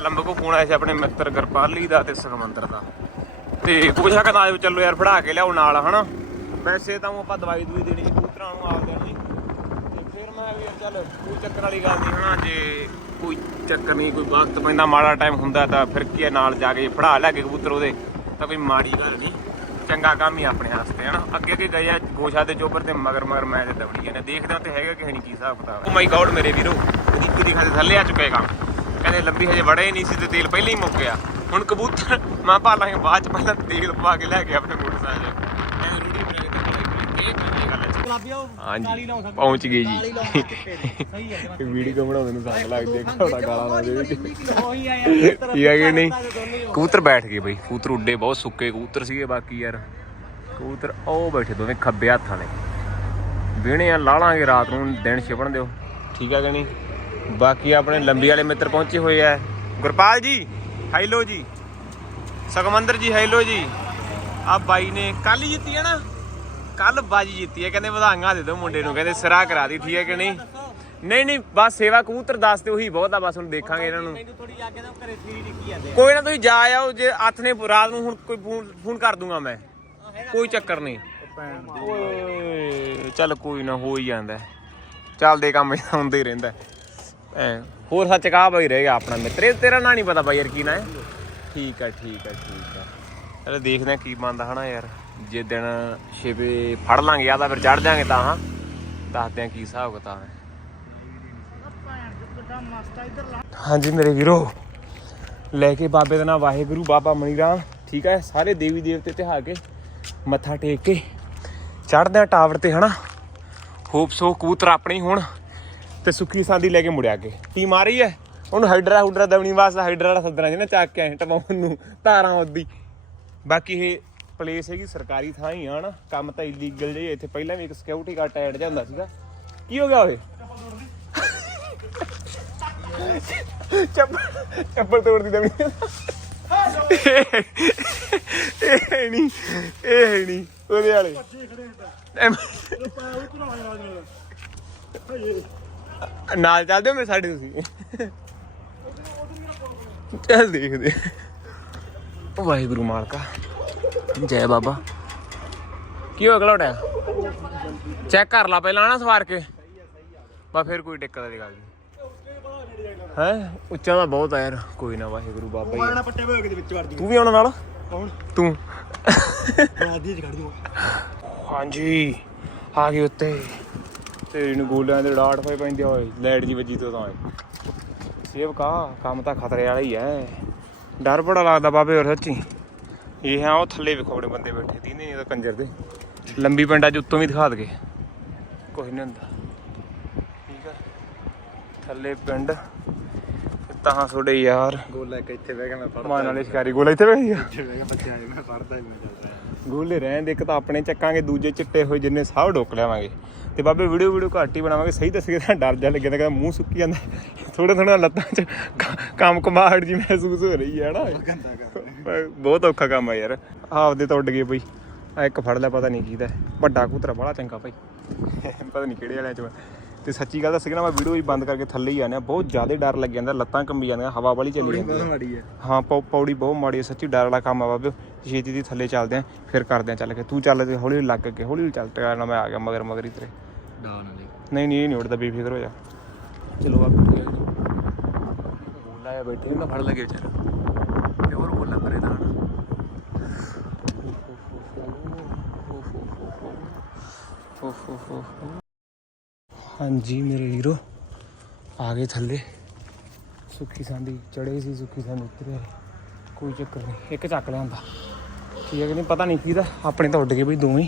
ਲੰਬੇ ਕੋ ਫੋਨ ਆਇਆ ਸੀ ਆਪਣੇ ਮਿੱਤਰ ਗਰਪਾਲੀ ਦਾ ਤੇ ਸੁਖਮੰਦਰ ਦਾ। ਤੇ ਪੁੱਛਿਆ ਕਹਿੰਦਾ ਆਜੋ ਚੱਲੋ ਯਾਰ, ਫੜਾ ਕੇ ਲਿਆਓ ਨਾਲ, ਹਨਾ? ਵੈਸੇ ਤਾਂ ਉਹ ਆਪਾਂ ਦਵਾਈ ਦੂਈ ਦੇਣੀ ਸੀ, ਕਬੂਤਰਾਂ ਨੂੰ ਆਪਦਿਆਂ ਦੇਣੀ ਤੇ ਫਿਰ ਮੈਂ ਵੀ ਯਾਰ ਚੱਲ, ਕੋਈ ਚੱਕਰ ਵਾਲੀ ਗੱਲ ਨਹੀਂ ਹਨਾ, ਜੇ ਕੋਈ ਚੱਕਰ ਨਹੀਂ, ਕੋਈ ਵਕਤ ਪੈਂਦਾ, ਮਾੜਾ ਟਾਈਮ ਹੁੰਦਾ ਤਾਂ ਫਿਰ ਕੀ ਨਾਲ ਜਾ ਕੇ ਫੜਾ, ਲੈ ਕੇ ਕਬੂਤਰ ਉਹਦੇ। ਤਾਂ ਕੋਈ ਮਾੜੀ ਗੱਲ ਨਹੀਂ। ਚੰਗਾ ਕੰਮ ਹੀ ਆਪਣੇ ਵਾਸਤੇ ਹਨਾ? ਅੱਗੇ ਅੱਗੇ ਗਏ ਆ ਗੋਸ਼ਾ ਦੇ ਚੋਬਰ ਤੇ ਮਗਰ ਮਗਰ ਮੈਂ ਤੇ ਦਵੜੀ ਜਾਂਦੇ। ਦੇਖਦੇ ਹਾਂ ਤੇ ਹੈਗਾ ਕਿ ਹੈ ਨਹੀਂ ਕੀ ਹਿਸਾਬ ਕਿਤਾਬ ਓ ਮਾਈ ਗॉड ਮੇਰੇ ਵੀਰੋ ਕਦੀ ਕਦੀ ਖਾਦੇ ਥੱਲੇ ਆ ਚੁੱਕੇ ਕੰਮ। ਕਹਿੰਦੇ ਲੰਬੀ ਹਜੇ ਵੜੇ ਹੀ ਨਹੀਂ ਸੀ ਤੇ ਤੇਲ ਪਹਿਲਾਂ ਹੀ ਮੁੱਕ ਗਿਆ। ਹੁਣ ਕਬੂਤਰ ਮੈਂ ਭਾਲਾਂਗੇ ਬਾਅਦ ਚ ਪਹਿਲਾਂ ਤੇਲ ਪਾ ਕੇ ਲੈ ਕੇ ਆਪਣੇ ਮੋਟਰਸਾਈਕਲ ਮੈਂ ਰੂੜੀ ਬ੍ਰੇਕ ਤੇ ਕੋਲੇ ਇਹ ਕੀ ਗੱਲ ਹੈ ਹਾਂਜੀ ਪਹੁੰਚ ਗਏ ਜੀ। ਸਹੀ ਹੈ ਵੀਡੀਓ ਬਣਾਉਂਦੇ ਨੂੰ ਸੰਗ ਲੱਗਦੀ ਘੋੜਾ ਗਾਲਾਂ ਨਾ ਦੇਵੇ ਉਹੀ ਆ ਯਾਰ ਠੀਕ ਹੈ ਕਿ ਨਹੀਂ ਕਬੂਤਰ ਬੈਠ ਗਏ ਬਈ ਕਬੂਤਰ ਉੱਡੇ ਬਹੁਤ ਸੁੱਕੇ ਕਬੂਤਰ ਸੀਗੇ ਬਾਕੀ ਯਾਰ। ਕਬੂਤਰ ਉਹ ਬੈਠੇ ਦੋਵੇਂ ਖੱਬੇ ਹੱਥ ਵਾਲੇ ਵਿਹਣੇ ਆ ਲਾਲਾਂਗੇ ਰਾਤ ਨੂੰ ਦਿਨ ਛਿਪਣ ਦਿਓ। ਠੀਕ ਹੈ ਕਿ ਨਹੀਂ? ਬਾਕੀ ਆਪਣੇ ਲੰਬੀ ਵਾਲੇ ਮਿੱਤਰ ਪਹੁੰਚੇ ਹੋਏ ਆ। ਗੁਰਪਾਲ ਜੀ ਹੈਲੋ ਜੀ। ਸੁਖਮੰਦਰ ਜੀ ਹੈਲੋ ਜੀ। ਆ ਬਾਈ ਨੇ ਕੱਲ ਜਿੱਤੀ ਹੈ ਨਾ। ਕੱਲ ਬਾਜੀ ਜਿੱਤੀ ਹੈ ਕਹਿੰਦੇ ਵਧਾਈਆਂ ਦੇ ਦਿਓ ਮੁੰਡੇ ਨੂੰ ਕਹਿੰਦੇ ਸਿਰਾ ਕਰਾ ਦੀ ਠੀਕ ਹੈ ਕਿ ਨਹੀਂ? ਨਹੀਂ ਨਹੀਂ ਬਸ ਸੇਵਾ ਕਬੂਤਰ ਦੱਸ ਤੇ ਉਹੀ ਬਹੁਤ ਆ ਬਸ ਹੁਣ ਦੇਖਾਂਗੇ ਇਹਨਾਂ ਨੂੰ। ਮੈਨੂੰ ਥੋੜੀ ਅੱਗੇ ਤਾਂ ਘਰੇ ਸੀਰੀ ਡਿੱਗੀ ਜਾਂਦੇ ਕੋਈ ਨਾ ਤੁਸੀਂ ਜਾ ਆਓ ਜੇ ਹੱਥ ਨੇ ਰਾਤ ਨੂੰ ਹੁਣ ਕੋਈ ਫੋਨ ਫੋਨ ਕਰ ਦੂੰਗਾ ਮੈਂ। ਕੋਈ ਚੱਕਰ ਨਹੀਂ। ਓਏ ਚੱਲ ਕੋਈ ਨਾ ਹੋ ਹੀ ਜਾਂਦਾ। ਚੱਲਦੇ ਕੰਮ ਹੁੰਦੇ ਹੀ ਰਹਿੰਦਾ ਐ ਹੋਰ ਸੱਚ ਕਾ ਬਈ ਰਹਿ ਗਿਆ ਆਪਣਾ ਮਿੱਤਰ ਇਹ ਤੇਰਾ ਨਾਂ ਨਹੀਂ ਪਤਾ ਬਾਈ ਯਾਰ ਕੀ ਨਾਂ ਹੈ? ਠੀਕ ਹੈ ਠੀਕ ਹੈ ਠੀਕ ਹੈ। ਚਲੋ ਦੇਖਦੇ ਆ ਕੀ ਬਣਦਾ ਹਨਾ ਯਾਰ। ਜੇ ਦਿਨ ਛੇਵੇ ਫੜ ਲਾਂਗੇ ਆ ਤਾਂ ਫਿਰ ਚੜ ਜਾਾਂਗੇ ਤਾਂ ਹਾਂ। ਦੱਸਦੇ ਆ ਕੀ ਹਿਸਾਬ ਕਿਤਾਬ ਹੈ। ਹਾਂਜੀ ਮੇਰੇ ਵੀਰੋ, ਲੈ ਕੇ ਬਾਬੇ ਦਾ ਨਾਮ ਵਾਹਿਗੁਰੂ, ਬਾਬਾ ਮਣੀ ਰਾਮ, ਠੀਕ ਹੈ? ਸਾਰੇ ਦੇਵੀ ਦੇਵਤੇ ਤੇ ਆ ਕੇ ਮੱਥਾ ਟੇਕ ਕੇ ਚੜ੍ਹਦੇ ਆ ਟਾਵਰ ਤੇ, ਹਨਾ? ਹੋਪ ਸੋ ਕਬੂਤਰ ਆਪਣੇ ਹੀ ਹੋਣ ਤੇ ਸੁੱਖੀ ਸਾਂਦੀ ਲੈ ਕੇ ਮੁੜਿਆ ਕੇ ਕੀ ਮਾਰੀ ਰਹੀ ਹੈ ਉਹਨੂੰ ਹਾਈਡਰਾ ਹੁਡਰਾ ਦਵਣੀ ਵਾਸਤੇ ਹਾਈਡਰਾ ਦਾ ਸੱਦਣਾ ਜਿਹਨੇ ਚੱਕ ਕੇ ਆਏ ਪਾਉਣ ਨੂੰ ਧਾਰਾਂ ਉੱਦੀ ਬਾਕੀ ਇਹ ਪਲੇਸ ਹੈਗੀ ਸਰਕਾਰੀ ਥਾਂ ਹੀ ਆ ਨਾ ਕੰਮ ਤਾਂ ਇਲੀਗਲ ਜਿਹਾ ਇੱਥੇ ਪਹਿਲਾਂ ਵੀ ਇੱਕ ਸਿਕਿਉਰਿਟੀ ਗਾਰਡ ਐਡ ਜਾਂਦਾ ਸੀਗਾ। ਕੀ ਹੋ ਗਿਆ ਓਏ? ਚੱਪਲ ਚੱਪਲ ਤੋੜਦੀ ਦਵਣੀ ਇਹ ਨਹੀਂ ਇਹ ਨਹੀਂ, ਉਹਦੇ ਵਾਲੇ। ਨਾਲ ਚੱਲਦੇ ਹੋ ਮੇਰੇ ਸਾਡੇ ਤੁਸੀਂ। ਚੱਲ ਦੇਖਦੇ। ਵਾਹਿਗੁਰੂ ਮਾਲਕਾ। ਜੈ ਬਾਬਾ। ਕੀ ਹੋ ਗਲੋਟਿਆ ਚੈੱਕ ਕਰ ਲਾ ਪਹਿਲਾਂ ਨਾ ਸਵਾਰ ਕੇ। ਬਾ ਫਿਰ ਕੋਈ ਦਿੱਕਤ ਵਾਲੀ ਗੱਲ ਨਹੀਂ। ਹੈ? ਉੱਚਾ ਤਾਂ ਬਹੁਤ ਆ ਯਾਰ। ਕੋਈ ਨਾ ਵਾਹਿਗੁਰੂ ਬਾਬਾ ਹੀ ਆ। ਪੱਟੇ ਹੋਏ ਦੇ ਵਿੱਚ ਵੜ ਤੂੰ ਵੀ ਆਉਣਾ ਨਾਲ? ਕੌਣ? ਤੂੰ। ਆਦੀ ਚ ਖੜ ਜੂ ਹਾਂਜੀ। ਆ ਗਏ ਉੱਤੇ। ਤੇਰੀ ਨੂੰ ਗੋਲਿਆਂ ਦੇ ਡਾਟ ਹੋਏ ਪੈਂਦੇ ਹੋਏ ਲੈਟ ਜੀ ਵੱਜੀ ਤੋਂ ਤਾਂ ਸੇਵ ਕਾ ਕੰਮ ਤਾਂ ਖਤਰੇ ਵਾਲਾ ਹੀ ਐ। ਡਰ ਬੜਾ ਲੱਗਦਾ ਬਾਬੇ ਹੋਰ ਸੱਚੀ। ਇਹ ਹੈ ਉਹ ਥੱਲੇ ਵਿਖੋੜੇ ਬੰਦੇ ਬੈਠੇ ਦੀਨੇ ਨਹੀਂ ਤਾਂ ਕੰਜਰ ਦੇ। ਲੰਬੀ ਪਿੰਡਾਂ 'ਚ ਉੱਤੋਂ ਵੀ ਦਿਖਾ ਦਗੇ। ਕੁਝ ਨਹੀਂ ਹੁੰਦਾ। ਠੀਕ ਆ। ਥੱਲੇ ਪਿੰਡ। ਤਾਂ ਤੁਹਾਡੇ ਯਾਰ। ਗੋਲਾ ਇੱਕ ਇੱਥੇ ਬਹਿ ਗਿਆ ਮੈਂ ਮਾਨ ਵਾਲੇ ਸ਼ਿਕਾਰੀ ਗੋਲਾ ਇੱਥੇ ਬੈਠ ਗਿਆ। ਇੱਥੇ ਬਹਿ ਗਿਆ ਬੱਚੇ ਆਏ ਮੈਂ ਪੜਦਾ ਹੀ ਮੈਂ ਚੱਲਦਾ। ਗੋਲੇ ਰਹਿਣ ਦੇ ਇੱਕ ਤਾਂ ਆਪਣੇ ਚੱਕਾਂਗੇ ਦੂਜੇ ਚਿੱਟੇ ਹੋਏ ਜਿੰਨੇ ਸਭ ਡੋਕ ਲਿਆਵਾਂਗੇ। ਤੇ ਬਾਬੇ ਵੀਡੀਓ ਵੀਡੀਓ ਘੱਟ ਹੀ ਬਣਾਵਾਂਗੇ ਸਹੀ ਦੱਸੀਏ ਤਾਂ ਡਰ ਜਾ ਲੱਗਿਆ ਤਾਂ ਕਹਿੰਦਾ ਮੂੰਹ ਸੁੱਕੀ ਜਾਂਦਾ। ਥੋੜਾ ਥੋੜਾ ਲੱਤਾਂ 'ਚ ਕੰਮ ਕਮਾਹਟ ਜੀ ਮਹਿਸੂਸ ਹੋ ਰਹੀ ਹੈ ਨਾ। ਬਹੁਤ ਔਖਾ ਕੰਮ ਆ ਯਾਰ। ਆਪਦੇ ਤਾਂ ਉੱਡ ਗਏ ਬਈ। ਆ ਇੱਕ ਫੜ ਲਿਆ ਪਤਾ ਨਹੀਂ ਕਿਹਦਾ ਹੈ। ਵੱਡਾ ਕੂਤਰਾ ਬੜਾ ਚੰਗਾ ਭਾਈ ਪਤਾ ਨਹੀਂ ਕਿਹੜੇ ਵਾਲਿਆਂ ਚ ਤੇ ਸੱਚੀ ਗੱਲ ਦੱਸ ਨਾ ਮੈਂ ਵੀਡੀਓ ਵੀ ਬੰਦ ਕਰਕੇ ਥੱਲੇ ਹੀ ਆਨਿਆ ਬਹੁਤ ਜ਼ਿਆਦਾ ਡਰ ਲੱਗ ਜਾਂਦਾ ਲੱਤਾਂ ਕੰਬੀ ਜਾਂਦੀਆਂ ਹਵਾ ਵਾਲੀ ਚੱਲੀ ਜਾਂਦੀ ਹੈ ਮਾੜੀ ਹੈ ਹਾਂ ਪੌ- ਪੌੜੀ ਬਹੁਤ ਮਾੜੀ ਹੈ ਸੱਚੀ ਡਰ ਵਾਲਾ ਕੰਮ ਆ ਬਾਬੇ ਛੇਤੀ ਦੀ ਥੱਲੇ ਚੱਲਦੇ ਆ ਫਿਰ ਕਰਦੇ ਆ ਚੱਲ ਕੇ ਤੂੰ ਚੱਲ ਤੇ ਹੌਲੀ ਹੌਲੀ ਲੱਗ ਕੇ ਹੌਲੀ ਹੌਲੀ ਚੱਲ ਟਿਆ ਨਾ ਮੈਂ ਆ ਗਿਆ ਮਗਰ ਮਗਰ ਹੀ ਤੇਰੇ ਡਾਉਨ ਵਾਲੀ ਨਹੀਂ ਨਹੀਂ ਇਹ ਨਹੀਂ ਉੱਡਦਾ ਬੇਫਿਕਰ ਹੋ ਜਾ ਚਲੋ ਬਾਬੇ ਠੀਕ ਹੈ ਬੋਲਾ ਆ ਬੈਠੇ ਨਾ ਫੜ ਲਗੇ ਵਿਚਾਰਾ ਤੇ ਹੋਰ ਬੋਲਾ ਪਰੇ ਹਾਂਜੀ ਮੇਰੇ ਵੀਰੋ ਆ ਗਏ ਥੱਲੇ। ਸੁੱਖੀ ਸੰਦੀ ਚੜੇ ਸੀ ਸੁੱਖੀ ਸੰਦੀ ਉਤਰੇ ਕੋਈ ਚੱਕਰ ਨਹੀਂ ਇੱਕ ਚੱਕ ਲਿਆਂਦਾ ਠੀਕ ਹੈ ਕਿ ਨਹੀਂ ਪਤਾ ਨਹੀਂ ਕਿਹਦਾ ਆਪਣੇ ਤਾਂ ਉੱਡ ਗਏ ਬਈ ਦੋਵੇਂ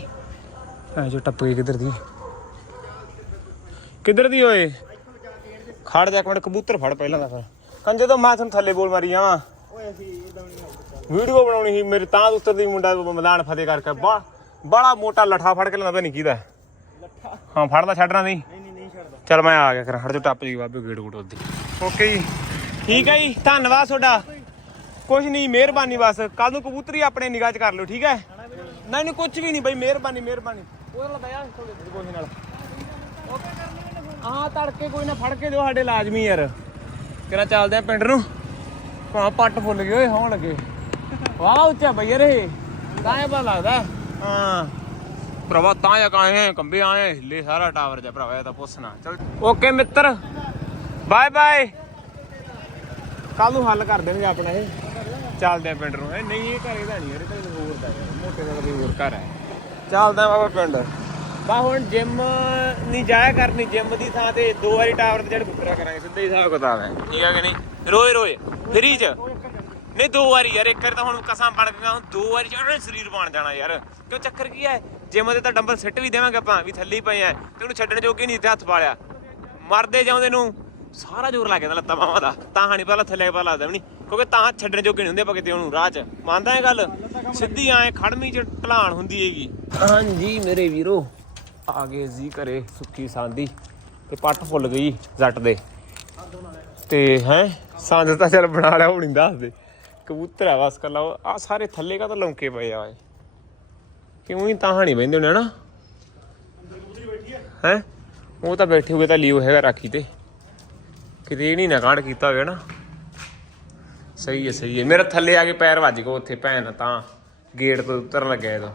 ਐ ਜੋ ਟੱਪ ਗਏ ਕਿੱਧਰ ਦੀ ਕਿੱਧਰ ਦੀ ਓਏ? ਖੜ ਜਾ ਇੱਕ ਮਿੰਟ ਕਬੂਤਰ ਫੜ ਪਹਿਲਾਂ ਦਾ ਫਿਰ। ਕੰਜੇ ਤੋਂ ਮੈਂ ਤੁਹਾਨੂੰ ਥੱਲੇ ਬੋਲ ਮਾਰੀ ਜਾਵਾਂ। ਵੀਡੀਓ ਬਣਾਉਣੀ ਸੀ ਮੇਰੇ ਤਾਂ ਉੱਤਰ ਦੀ ਮੁੰਡਾ ਮੈਦਾਨ ਫਤਿਹ ਕਰਕੇ ਬਾ ਬੜਾ ਮੋਟਾ ਲਠਾ ਫੜ ਕੇ ਲੈਂਦਾ ਪਤਾ ਨਹੀਂ ਕਿਹਦਾ ਹਾਂ ਫੜਦਾ ਛੱਡਣਾ ਨਹੀਂ ਚਲ ਮੈਂ ਆ ਗਿਆ ਕਰ ਹਟ ਜਾ ਟੱਪ ਜੀ ਬਾਬੇ ਗੇਟ ਗੂਟ ਉਹਦੀ ਓਕੇ ਜੀ। ਠੀਕ ਹੈ ਜੀ ਧੰਨਵਾਦ ਤੁਹਾਡਾ। ਕੁਝ ਨਹੀਂ ਮਿਹਰਬਾਨੀ ਬਸ। ਕੱਲ ਨੂੰ ਕਬੂਤਰੀ ਆਪਣੇ ਨਿਗਾਹ 'ਚ ਕਰ ਲਿਓ ਠੀਕ ਹੈ? ਨਹੀਂ ਨਹੀਂ ਕੁਝ ਵੀ ਨਹੀਂ ਬਈ ਮਿਹਰਬਾਨੀ ਮਿਹਰਬਾਨੀ। ਉਹਦੇ ਨਾਲ ਬਿਆ ਥੋੜੇ ਕੋਈ ਨਾਲ। ਹਾਂ ਤੜਕੇ ਕੋਈ ਨਾ ਫੜ ਕੇ ਦਿਓ ਸਾਡੇ ਲਾਜ਼ਮੀ ਯਾਰ। ਕਿਹੜਾ ਚੱਲਦੇ ਆ ਪਿੰਡ ਨੂੰ? ਭਾ ਪੱਟ ਫੁੱਲ ਗਏ ਓਏ ਹੋਣ ਲੱਗੇ। ਵਾਹ ਉੱਚਾ ਬਈ ਯਾਰ ਇਹ। ਤਾਂ ਇਹ ਪਤਾ ਲੱਗਦਾ। ਹਾਂ। ਭਰਾਵਾ, ਤਾਂ ਜਾਂ ਕਾਏ ਕੰਬੇ ਆਏ ਹਿੱਲੇ ਸਾਰਾ ਟਾਵਰ ਜਾ ਭਰਾਵਾ, ਇਹ ਤਾਂ ਪੁੱਛਣਾ ਚਲ, ਓਕੇ ਮਿੱਤਰ, ਬਾਏ ਬਾਏ। ਕੱਲ ਨੂੰ ਹੱਲ ਕਰ ਦੇਣਗੇ ਆਪਣਾ ਇਹ। ਚੱਲਦੇ ਆ ਪਿੰਡ ਨੂੰ। ਇਹ ਨਹੀਂ, ਇਹ ਘਰੇ ਦਾ ਨਹੀਂ, ਇਹ ਤਾਂ ਹੋਰ ਦਾ ਮੋਟੇ ਦਾ ਕੋਈ ਹੋਰ ਘਰ ਹੈ। ਚੱਲਦਾ ਬਾਬਾ ਪਿੰਡ। ਬਾ, ਹੁਣ ਜਿਮ ਨਹੀਂ ਜਾਇਆ ਕਰਨੀ, ਜਿਮ ਦੀ ਥਾਂ ਤੇ ਦੋ ਵਾਰੀ ਟਾਵਰ ਤੇ ਚੜ ਕੁੱਤਰਾ ਕਰਾਂਗੇ, ਸਿੱਧਾ ਹੀ ਹਿਸਾਬ ਕਿਤਾਬ ਹੈ। ਠੀਕ ਹੈ ਕਿ ਨਹੀਂ? ਰੋਏ ਰੋਏ। ਫਰੀ ਚ? ਨਹੀਂ, ਦੋ ਵਾਰੀ ਯਾਰ, ਇੱਕ ਵਾਰੀ ਤਾਂ ਹੁਣ ਕਸਾਂ ਬਣ ਗਈਆਂ, ਹੁਣ ਦੋ ਵਾਰੀ ਚੜ੍ਹਨਾ ਸਰੀਰ ਬਣ ਜਾਣਾ ਯਾਰ। ਕਿਉਂ ਚੱਕਰ ਕੀ ਹੈ? ਜਿਮ ਦੇ ਤਾਂ ਡੰਬਲ ਸਿੱਟ ਵੀ ਦੇਵਾਂਗੇ ਆਪਾਂ, ਵੀ ਥੱਲੇ ਹੀ ਪਏ ਆ। ਤੇ ਉਹਨੂੰ ਛੱਡਣ ਜੋਗੇ ਨਹੀਂ ਤੇ ਹੱਥ ਪਾਲਿਆ ਮਰਦੇ ਜਾਂਦੇ ਨੂੰ ਸਾਰਾ ਜ਼ੋਰ ਲੱਗ ਜਾਂਦਾ ਲੱਤਾਂ ਬਾਹਾਂ ਦਾ। ਤਾਂ ਹਾਣੀ ਪਹਿਲਾਂ ਥੱਲੇ ਪਾ ਲੱਗਦਾ ਵੀ ਨਹੀਂ ਕਿਉਂਕਿ ਤਾਂ ਛੱਡਣ ਜੋਗੇ ਨਹੀਂ ਹੁੰਦੇ ਆਪਾਂ ਕਿਤੇ ਉਹਨੂੰ, ਰਾਹ 'ਚ। ਮੰਨਦਾ ਇਹ ਗੱਲ? ਸਿੱਧੀ ਐ ਖੜਮੀ 'ਚ ਢਲਾਣ ਹੁੰਦੀ ਹੈਗੀ। ਹਾਂਜੀ ਮੇਰੇ ਵੀਰੋ, ਆ ਗਏ ਜੀ ਘਰੇ ਸੁੱਕੀ ਸਾਂਦੀ। ਤੇ ਪੱਟ ਫੁੱਲ ਗਈ ਜੱਟ ਦੇ। ਤੇ ਹੈ ਸੰਦ ਤਾਂ ਚੱਲ ਬਣਾ ਲਿਆ, ਹੁਣ ਨਹੀਂ ਦੱਸ ਦੇ। ਕਬੂਤਰ ਆ ਬਸ ਕੱਲਾ ਆ ਸਾਰੇ ਥੱਲੇ ਕਾ ਤਾਂ ਲੌਂਕੇ ਪਏ ਆ ਓਏ। ਕਿਉਂ ਹੀ ਤਾਂ ਨਹੀਂ ਬੈੰਦੇ ਹੋਣੇ ਨਾ? ਹੈ? ਉਹ ਤਾਂ ਬੈਠੇ ਹੋਏ ਤਾਂ ਲਿਓ ਹੈਗਾ ਰਾਖੀ ਤੇ। ਕਿਤੇ ਨਹੀਂ ਨਾ ਕਾਂਡ ਕੀਤਾ ਹੋਵੇ ਨਾ। ਸਹੀ ਹੈ ਸਹੀ ਹੈ। ਮੇਰੇ ਥੱਲੇ ਆ ਕੇ ਪੈਰ ਵੱਜ ਗਏ ਉੱਥੇ ਭੈਣ, ਤਾਂ ਗੇਟ ਤੋਂ ਉਤਰਨ ਲੱਗਿਆ ਇਹਦਾ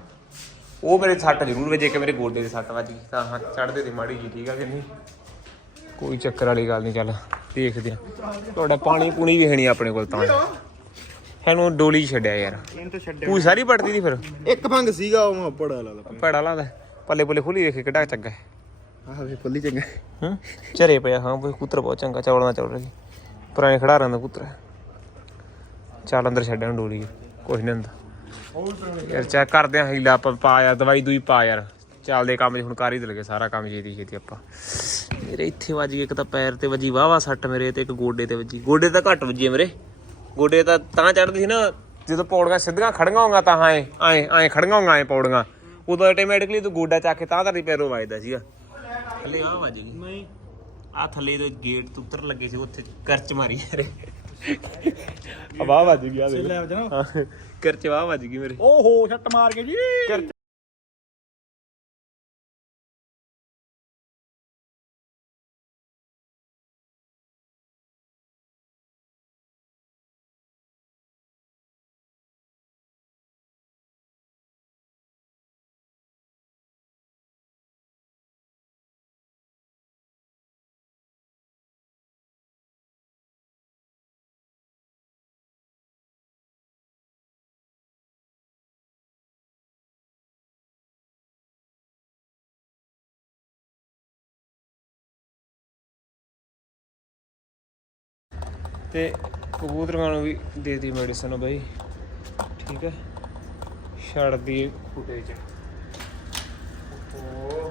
ਉਹ ਮੇਰੇ ਸੱਟ ਜ਼ਰੂਰ ਵਜੇ ਕਿ ਮੇਰੇ ਗੋਡੇ ਦੇ ਸੱਟ ਵੱਜ ਗਈ, ਤਾਂ ਹਾਂ ਚੜਦੇ ਤੇ ਮਾੜੀ ਜੀ ਠੀਕ ਆ ਕਿ ਨਹੀਂ? ਕੋਈ ਚੱਕਰ ਵਾਲੀ ਗੱਲ ਨਹੀਂ, ਚੱਲ ਦੇਖਦੇ ਆ ਤੁਹਾਡਾ ਪਾਣੀ ਪੂਣੀ ਵੀ ਹੈ ਨਹੀਂ ਆਪਣੇ ਕੋਲ ਤਾਂ। ਇਹਨੂੰ ਡੋਲੀ ਛੱਡਿਆ ਯਾਰ। ਇਹਨੂੰ ਤਾਂ ਛੱਡਿਆ ਪੂਰੀ ਸਾਰੀ ਪੜਦੀ ਦੀ ਫਿਰ? ਇੱਕ ਭੰਗ ਸੀਗਾ ਉਹ ਮੈਂ ਬੜਾ ਲਾਲਾ ਪੜਾ ਲਾਦਾ ਪੱਲੇ ਪੁੱਲੇ ਖੁੱਲੀ ਦੇਖੇ ਕਿੱਡਾ ਚੰਗਾ ਹੈ। ਆਹ ਵੇ ਫੁੱਲੀ ਚੰਗਾ ਹੂੰ। ਚਰੇ ਪਿਆ ਹਾਂ ਬਈ ਕੁੱਤਰ ਬਹੁਤ ਚੰਗਾ ਚੌਲਾਂ ਚੱਲ ਰਹੀ ਪੁਰਾਣੇ ਖੜਾਰਾਂ ਦਾ ਕੁੱਤਰ ਹੈ। ਚੱਲ ਅੰਦਰ ਛੱਡਿਆ ਨੂੰ ਡੋਲੀ ਕੁਛ ਨਹੀਂ ਹੁੰਦਾ। ਯਾਰ ਚੈੱਕ ਕਰਦੇ ਆ ਹੀਲਾ ਆਪਾਂ ਪਾ ਯਾਰ ਦਵਾਈ ਦੂਈ ਪਾ ਯਾਰ। ਚੱਲਦੇ ਕੰਮ 'ਚ ਹੁਣ ਕਰ ਹੀ ਲਗੇ ਸਾਰਾ ਕੰਮ ਛੇਤੀ ਛੇਤੀ ਆਪਾਂ। ਮੇਰੇ ਇੱਥੇ ਵੱਜ ਗਈ ਇੱਕ ਤਾਂ ਪੈਰ ਤੇ ਵੱਜੀ ਵਾਵਾ ਸੱਟ ਮੇਰੇ ਤੇ ਇੱਕ ਗੋਡੇ ਤੇ ਵੱਜੀ। ਗੋਡੇ ਤਾਂ ਘੱਟ ਵੱਜੀ ਮੇਰੇ। ਗੋਡੇ ਤਾਂ ਤਾਂ ਚੜਦੀ ਸੀ ਨਾ। ਜਦੋਂ ਪੌੜੀਆਂ ਸਿੱਧੀਆਂ ਖੜੀਆਂ ਹੋਣਗੀਆਂ ਤਾਂ ਐ ਐ ਐ ਖੜੀਆਂ ਹੋਣਗੀਆਂ ਐ ਪੌੜੀਆਂ। ਉਦੋਂ ਆਟੋਮੈਟਿਕਲੀ ਤੂੰ ਗੋਡਾ ਚੱਕ ਕੇ ਤਾਂ ਧਰਤੀ ਪੈਰੋਂ ਵੱਜਦਾ ਸੀਗਾ। ਥੱਲੇ ਆ ਵੱਜ ਗਈ। ਨਹੀਂ। ਆ ਥੱਲੇ ਦੇ ਗੇਟ ਤੋਂ ਉਤਰ ਲੱਗੇ ਸੀ ਉੱਥੇ ਕਰਚ ਮਾਰੀ ਯਾਰ ਆ ਵਾਹ ਵੱਜ ਗਈ ਆ ਲੈ ਵਜਣਾ ਹਾਂ ਕਰਚ ਵਾਹ ਵੱਜ ਗਈ ਮੇਰੇ। ਓਹੋ ਛੱਟ ਮਾਰ ਕੇ ਜੀ। ਕਰਚ ਤੇ ਕਬੂਤਰਾਂ ਨੂੰ ਵੀ ਦੇ ਦੀ ਮੈਡੀਸਨ ਬਾਈ ਠੀਕ ਹੈ ਛੱਡ ਦੀ ਖੁੱਡੇ ਚ ਓ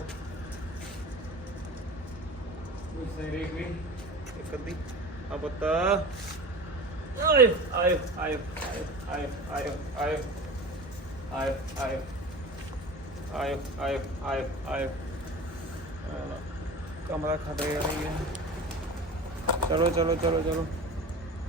ਕੋਈ ਸਰੇ ਇੱਕ ਅੱਧੀ ਆ ਪੁੱਤ ਆਏ ਆਏ ਆਏ ਆਏ ਆਏ ਆਏ ਆਏ ਆਏ ਆਏ ਆਏ ਆਏ ਆਏ ਕਮਰਾ ਖਤਰੇ ਰਹੀ ਹੈ ਚਲੋ ਚਲੋ ਚਲੋ ਚਲੋ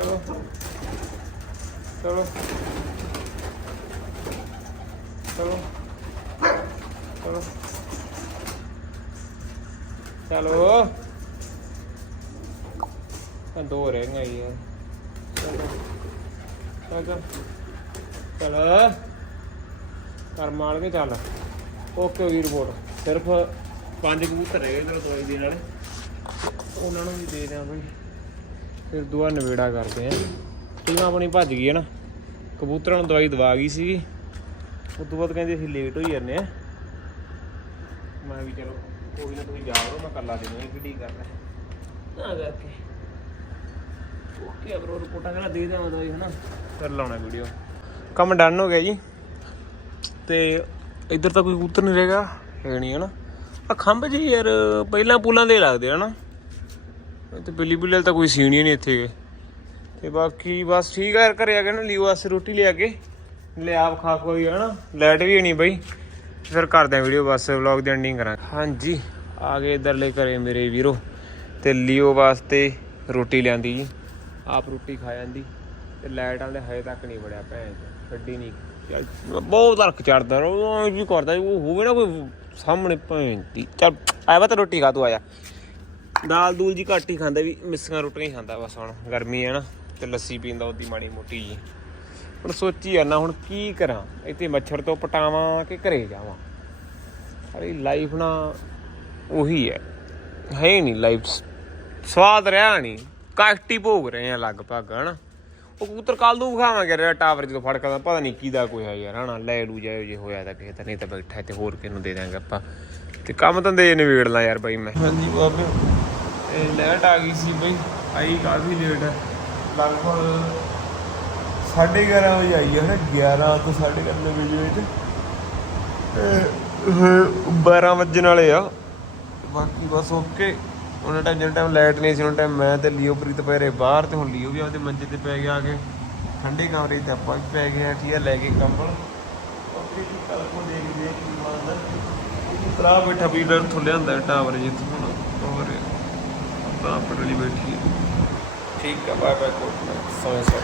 ਚਲੋ। ਚਲੋ। ਚਲੋ। ਚਲੋ। ਚਲੋ। ਤਾਂ ਦੋ ਰਹਿ ਗਈਆਂ ਯਾਰ ਚਲੋ। ਚਲੋ। ਚੱਲ। ਚਲ ਕਰ ਮਾਰ ਕੇ ਚੱਲ। ਓਕੇ ਵੀ ਰਿਪੋਰਟ ਸਿਰਫ ਪੰਜ ਕਬੂਤਰ ਰਹਿ ਗਏ ਚਲੋ ਦਵਾਈ ਦੇਣ ਵਾਲੇ। ਉਹਨਾਂ ਨੂੰ ਵੀ ਦੇ ਦਿਆਂ ਬਈ। ਫਿਰ ਦੁਆ ਨਵੇੜਾ ਕਰਦੇ ਆ। ਟੀਮ ਆਪਣੀ ਭੱਜ ਗਈ ਹੈ ਨਾ। ਕਬੂਤਰਾਂ ਨੂੰ ਦਵਾਈ ਦਵਾ ਗਈ ਸੀ ਉਸ ਤੋਂ ਬਾਅਦ ਕਹਿੰਦੇ ਅਸੀਂ ਲੇਟ ਹੋਈ ਜਾਂਦੇ ਆ। ਮੈਂ ਵੀ ਚਲੋ ਕੋਈ ਨਾ ਤੁਸੀਂ ਜਾਓ ਮੈਂ ਕੱਲਾ ਦੇ ਦੂੰਗਾ ਕਿੱਡੀ ਕਰ ਰਿਹਾ ਨਾ ਕਰਕੇ। ਓਕੇ ਬਰੋ ਰਿਪੋਰਟਾਂ ਕਹਿੰਦਾ ਦੇ ਦੇਵਾਂ ਦਵਾਈ ਹਨਾ? ਫਿਰ ਲਾਉਣਾ ਵੀਡੀਓ। ਕੰਮ ਡਨ ਹੋ ਗਿਆ ਜੀ। ਤੇ ਇੱਧਰ ਤਾਂ ਕੋਈ ਕਬੂਤਰ ਨਹੀਂ ਰਹੇਗਾ। ਹੈ ਨਹੀਂ ਹਨਾ? ਆ ਖੰਭ ਜੀ ਯਾਰ ਪਹਿਲਾਂ ਪੁਲਾਂ ਦੇ ਲੱਗਦੇ ਹਨਾ? ਤੇ ਬਿੱਲੀ ਬਿੱਲੀ ਤਾਂ ਕੋਈ ਸੀਨ ਹੀ ਨਹੀਂ ਇੱਥੇ ਗਏ ਤੇ ਬਾਕੀ ਬਸ ਠੀਕ ਆ ਯਾਰ ਘਰੇ ਆ ਕੇ ਨਾ ਲਿਓ ਵਾਸਤੇ ਰੋਟੀ ਲਿਆ ਕੇ। ਲਿਆ ਆਪ ਖਾ ਕੋਈ ਹਨਾ ਲਾਈਟ ਵੀ ਨਹੀਂ ਬਈ ਫਿਰ ਕਰਦੇ ਆ ਵੀਡੀਓ ਬਸ ਵਲੌਗ ਦੀ ਐਂਡਿੰਗ ਕਰਾਂ ਹਾਂਜੀ ਆ ਗਏ ਇਧਰਲੇ ਘਰੇ ਮੇਰੇ ਵੀਰੋ। ਤੇ ਲਿਓ ਵਾਸਤੇ ਰੋਟੀ ਲਿਆਂਦੀ ਜੀ। ਆਪ ਰੋਟੀ ਖਾ ਜਾਂਦੀ। ਤੇ ਲਾਈਟ ਵਾਲੇ ਹਜੇ ਤੱਕ ਨਹੀਂ ਵੜਿਆ ਭੈਣ ਚੋ, ਛੱਡੀ ਨਹੀਂ ਬਹੁਤ ਹਰਕ ਚੜਦਾ ਉਹ ਵੀ ਕਰਦਾ ਉਹ ਹੋਵੇ ਨਾ ਕੋਈ ਸਾਹਮਣੇ ਭੈਣ ਦੀ ਚੱਲ ਆਇਆ ਵਾ ਤਾਂ ਰੋਟੀ ਖਾ ਤੂੰ ਆਇਆ ਦਾਲ ਦੂਲ ਜੀ ਘੱਟ ਹੀ ਖਾਂਦਾ ਵੀ ਮਿੱਸੀਆਂ ਰੋਟੀਆਂ ਹੀ ਖਾਂਦਾ ਬਸ ਹੁਣ, ਗਰਮੀ ਹੈ ਨਾ, ਤੇ ਲੱਸੀ ਪੀਂਦਾ ਉਹਦੀ ਮਾੜੀ ਮੋਟੀ ਜੀ। ਹੁਣ ਸੋਚੀ ਜਾਂਦਾ, ਹੁਣ ਕੀ ਕਰਾਂ? ਇੱਥੇ ਮੱਛਰ ਤੋਂ ਪਟਾਵਾਂ ਕਿ ਘਰੇ ਜਾਵਾਂ? ਅਰੇ ਲਾਈਫ ਨਾ ਉਹੀ ਹੈ। ਹੈ ਨਹੀਂ ਲਾਈਫ ਸਵਾਦ ਰਿਹਾ ਨਹੀਂ। ਕਾਸ਼ਟੀ ਭੋਗ ਰਹੇ ਆ ਲਗਭਗ, ਹਨਾ। ਉਹ ਕਬੂਤਰ ਕੱਲ ਨੂੰ ਵਿਖਾਵਾਂਗੇ ਰਿਹਾ ਟਾਵਰ ਜਦੋਂ ਫੜਕਦਾ ਪਤਾ ਨਹੀਂ ਕਿਹਦਾ ਕੋਈ ਹੈ ਯਾਰ, ਹਨਾ। ਲੈ ਲੂ ਜਾਇਓ ਜੇ ਹੋਇਆ ਤਾਂ ਕਿਸੇ ਤਾਂ ਨਹੀਂ ਤਾਂ ਬੈਠਾ ਤੇ ਹੋਰ ਕਿਹਨੂੰ ਦੇ ਦਾਂਗੇ ਆਪਾਂ। ਤੇ ਕੰਮ ਧੰਦੇ ਨਿਬੇੜ ਲਾਂ ਯਾਰ ਬਾਈ ਮੈਂ। ਹਾਂਜੀ ਬਾਬੇ। ਇਹ ਲੈਟ ਆ ਗਈ ਸੀ ਬਈ। ਆਈ ਕਾਫੀ ਲੇਟ ਹੈ ਲਗਭਗ 11:30 ਵਜੇ ਆਈ ਹੈ ਨਾ 11 ਤੋਂ 11:30 ਵਜੇ ਵਿੱਚ। ਤੇ 12 ਵਜੇ ਵਾਲੇ ਆ। ਬਾਕੀ ਬਸ ਓਕੇ ਉਹਨਾਂ ਟਾਈਮ ਜਿਹੜਾ ਟਾਈਮ ਲਾਈਟ ਨਹੀਂ ਸੀ, ਉਹਨਾਂ ਟਾਈਮ ਮੈਂ ਤੇ ਲਿਓ ਪ੍ਰੀਤ ਪਏ ਰਹੇ ਬਾਹਰ ਤੇ ਹੁਣ ਲਿਓ ਵੀ ਆਪਦੇ ਮੰਜੇ ਤੇ ਪੈ ਗਿਆ ਆ ਕੇ। ਠੰਡੇ ਕਮਰੇ 'ਚ ਤੇ ਆਪਾਂ ਵੀ ਪੈ ਗਏ ਆ, ਠੀਕ ਆ, ਲੈ ਕੇ ਕੰਬਲ। ਓਕੇ ਜੀ ਕੱਲ ਕੋ ਦੇਖਦੇ ਆ ਕੀ ਬਣਦਾ। ਤਰਾ ਬੈਠਾ ਵੀ ਦਰ ਥੋਂ ਲਿਆਂਦਾ ਟਾਵਰ ਜਿੱਥੋਂ ਹੁਣ। ਹੋਰ। ਤਾਂ ਪਟਲੀ ਬੈਠੀ ਹੈ। ਠੀਕ ਆ ਬਾਏ ਬਾਏ ਕੋਟ ਸੋਏ ਸੋਏ